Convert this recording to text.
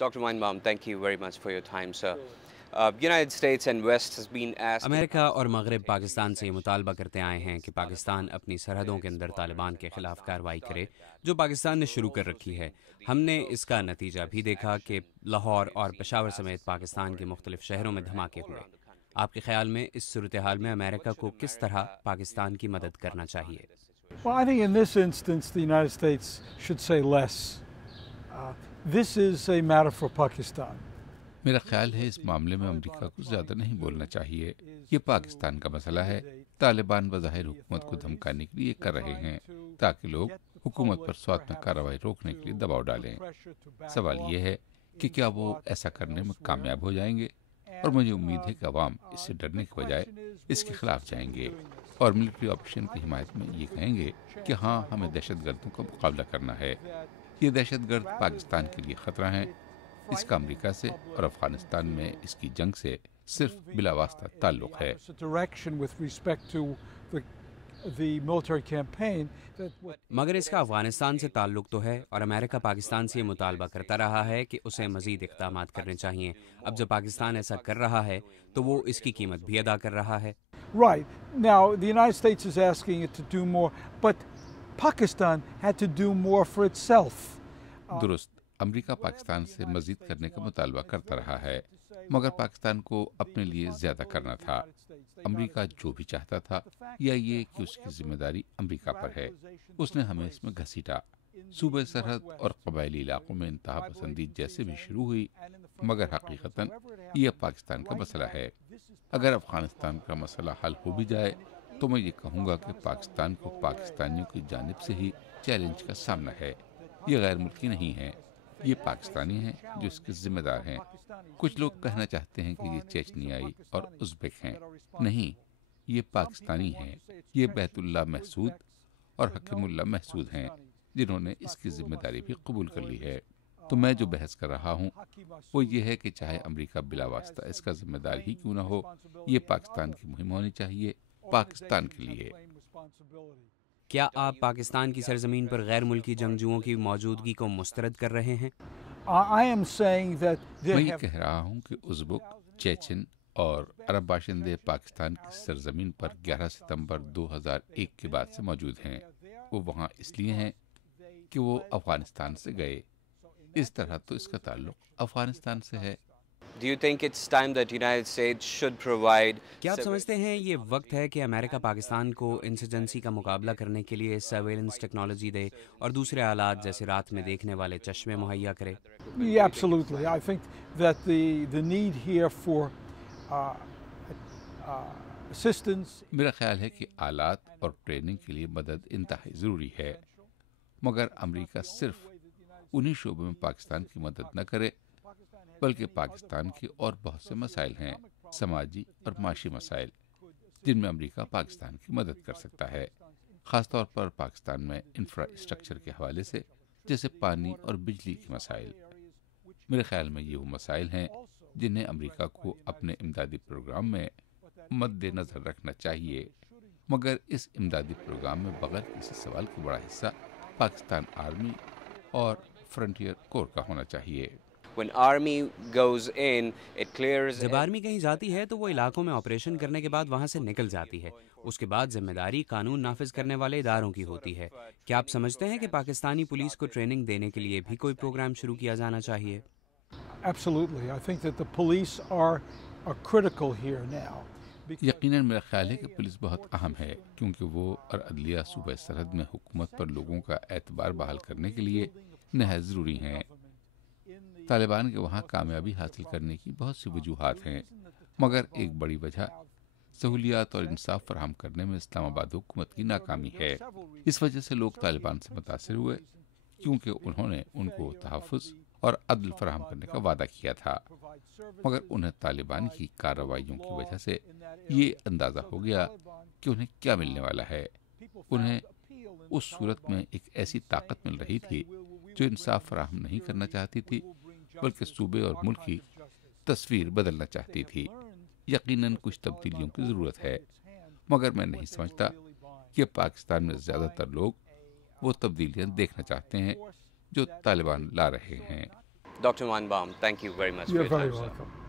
Dr. Weinbaum, thank you very much for your time, sir. United States and West has been asking. امریکہ اور مغرب پاکستان سے یہ مطالبہ کرتے آئے ہیں کہ پاکستان اپنی سرحدوں کے اندر طالبان کے خلاف کارروائی کرے جو پاکستان نے شروع کر رکھی ہے. ہم نے اس کا نتیجہ بھی دیکھا کہ لاہور اور پشاور سمیت پاکستان کے مختلف شہروں میں دھماکے ہوئے. آپ کے خیال میں اس صورتحال میں امریکہ کو کس طرح پاکستان کی مدد کرنا چاہیے؟ Well, I think in this instance the United States should say less. This is a matter for Pakistan. میرا خیال ہے اس معاملے میں امریکہ کو زیادہ نہیں بولنا چاہیے. یہ پاکستان کا مسئلہ ہے. طالبان بظاہر حکومت کو دھمکانے کے لیے کر رہے ہیں تاکہ لوگ حکومت پر سوات میں کارروائی روکنے کے لیے دباؤ ڈالیں. سوال یہ ہے کہ کیا وہ ایسا کرنے میں کامیاب ہو جائیں گے، اور مجھے امید ہے کہ عوام اس سے ڈرنے کے بجائے اس کے خلاف جائیں گے اور ملٹری آپریشن کی حمایت میں یہ کہیں گے کہ ہاں، ہمیں دہشت گردوں کا مقابلہ کرنا ہے. یہ دہشت گرد پاکستان کے لیے خطرہ ہیں. اس کا امریکہ سے اور افغانستان میں اس کی جنگ سے صرف بلا واسطہ تعلق ہے. مگر اس کا افغانستان سے تعلق تو ہے، اور امریکہ پاکستان سے یہ مطالبہ کرتا رہا ہے کہ اسے مزید اقدامات کرنے چاہیے. اب جب پاکستان ایسا کر رہا ہے تو وہ اس کی قیمت بھی ادا کر رہا ہے. Right. Now, the United States is asking it to do more, but Pakistan had to do more for itself. درست، امریکہ پاکستان سے مزید کرنے کا مطالبہ کرتا رہا ہے، مگر پاکستان کو اپنے لیے زیادہ کرنا تھا. امریکہ جو بھی چاہتا تھا، یا یہ کہ اس کی ذمہ داری امریکہ پر ہے، اس نے ہمیں اس میں گھسیٹا. صوبہ سرحد اور قبائلی علاقوں میں انتہا پسندی جیسے بھی شروع ہوئی، مگر حقیقتاً یہ پاکستان کا مسئلہ ہے. اگر افغانستان کا مسئلہ حل ہو بھی جائے تو میں یہ کہوں گا کہ پاکستان کو پاکستانیوں کی جانب سے ہی چیلنج کا سامنا ہے. یہ غیر ملکی نہیں ہے، یہ پاکستانی ہیں جو اس کے ذمہ دار ہیں. کچھ لوگ کہنا چاہتے ہیں کہ یہ چیچنیائی اور ازبک ہیں. نہیں، یہ پاکستانی ہیں. یہ بیت اللہ محسود اور حکیم اللہ محسود ہیں جنہوں نے اس کی ذمہ داری بھی قبول کر لی ہے. تو میں جو بحث کر رہا ہوں وہ یہ ہے کہ چاہے امریکہ بلا واسطہ اس کا ذمہ دار ہی کیوں نہ ہو، یہ پاکستان کی مہم ہونی چاہیے، پاکستان کے لیے. کیا آپ پاکستان کی سرزمین پر غیر ملکی جنگجوؤں کی موجودگی کو مسترد کر رہے ہیں؟ I am saying that میں یہ کہہ رہا ہوں کہ ازبک، چیچن اور عرب باشندے پاکستان کی سرزمین پر 11 ستمبر 2001 کے بعد سے موجود ہیں. وہ وہاں اس لیے ہیں کہ وہ افغانستان سے گئے. اس طرح تو اس کا تعلق افغانستان سے ہے. Do you think it's time that United States should provide? کیا آپ سمجھتے ہیں یہ وقت ہے کہ امریکہ پاکستان کو انسرجنسی کا مقابلہ کرنے کے لیے سرویلنس ٹیکنالوجی دے اور دوسرے آلات جیسے رات میں دیکھنے والے چشمے مہیا کرے؟ Yeah, absolutely. I think that the need here for assistance. میرا خیال ہے کہ آلات اور ٹریننگ کے لیے مدد انتہائی ضروری ہے، مگر امریکہ صرف انہی شعبوں میں پاکستان کی مدد نہ کرے، بلکہ پاکستان کے اور بہت سے مسائل ہیں، سماجی اور معاشی مسائل، جن میں امریکہ پاکستان کی مدد کر سکتا ہے، خاص طور پر پاکستان میں انفراسٹرکچر کے حوالے سے، جیسے پانی اور بجلی کے مسائل. میرے خیال میں یہ وہ مسائل ہیں جنہیں امریکہ کو اپنے امدادی پروگرام میں مد نظر رکھنا چاہیے. مگر اس امدادی پروگرام میں بغیر کسی سوال کا بڑا حصہ پاکستان آرمی اور فرنٹیئر کور کا ہونا چاہیے. When army goes in, it clears. جب آرمی کہیں جاتی ہے تو وہ علاقوں میں آپریشن کرنے کے بعد وہاں سے نکل جاتی ہے. اس کے بعد ذمہ داری قانون نافذ کرنے والے اداروں کی ہوتی ہے. کیا آپ سمجھتے ہیں کہ پاکستانی پولیس کو ٹریننگ دینے کے لیے بھی کوئی پروگرام شروع کیا جانا چاہیے؟ Absolutely. I think that the police are critical here now. یقیناً میرا خیال ہے کہ پولیس بہت اہم ہے، کیونکہ وہ اور عدلیہ صوبہ سرحد میں حکومت پر لوگوں کا اعتبار بحال کرنے کے لیے نہایت ضروری ہیں. طالبان کے وہاں کامیابی حاصل کرنے کی بہت سی وجوہات ہیں، مگر ایک بڑی وجہ سہولیات اور انصاف فراہم کرنے میں اسلام آباد حکومت کی ناکامی ہے. اس وجہ سے لوگ طالبان سے متاثر ہوئے، کیونکہ انہوں نے ان کو تحفظ اور عدل فراہم کرنے کا وعدہ کیا تھا، مگر انہیں طالبان کی کارروائیوں کی وجہ سے یہ اندازہ ہو گیا کہ انہیں کیا ملنے والا ہے. انہیں اس صورت میں ایک ایسی طاقت مل رہی تھی جو انصاف فراہم نہیں کرنا چاہتی تھی، بلکہ صوبے اور ملک کی تصویر بدلنا چاہتی تھی. یقیناً کچھ تبدیلیوں کی ضرورت ہے، مگر میں نہیں سمجھتا کہ پاکستان میں زیادہ تر لوگ وہ تبدیلیاں دیکھنا چاہتے ہیں جو طالبان لا رہے ہیں. Dr. Manbaum, thank you very much for You're your very time, sir. welcome.